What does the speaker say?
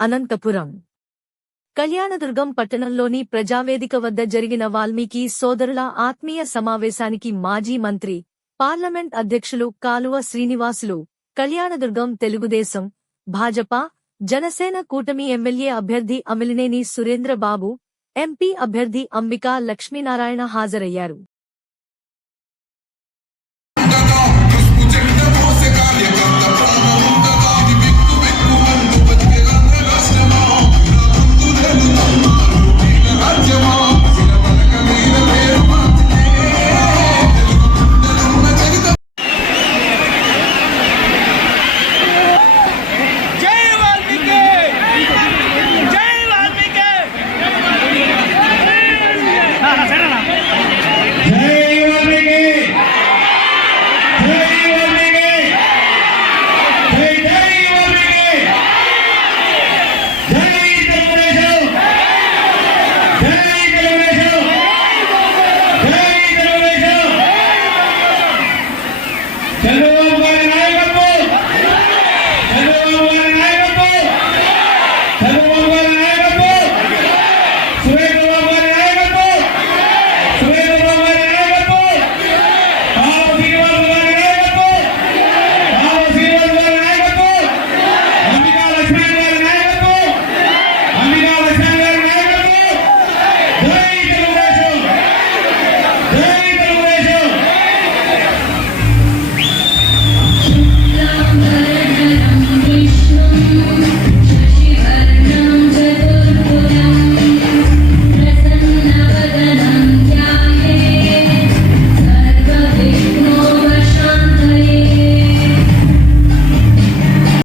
అనంతపురం కళ్యాణదుర్గం పట్టణంలోని ప్రజావేదిక వద్ద జరిగిన వాల్మీకి సోదరుల ఆత్మీయ సమావేశానికి మాజీ మంత్రి, పార్లమెంట్ అధ్యక్షులు కాలువ శ్రీనివాసులు, కళ్యాణదుర్గం తెలుగుదేశం, భాజపా, జనసేన కూటమి ఎమ్మెల్యే అభ్యర్థి అమిలినేని సురేంద్రబాబు, ఎంపీ అభ్యర్థి అంబికా లక్ష్మీనారాయణ హాజరయ్యారు.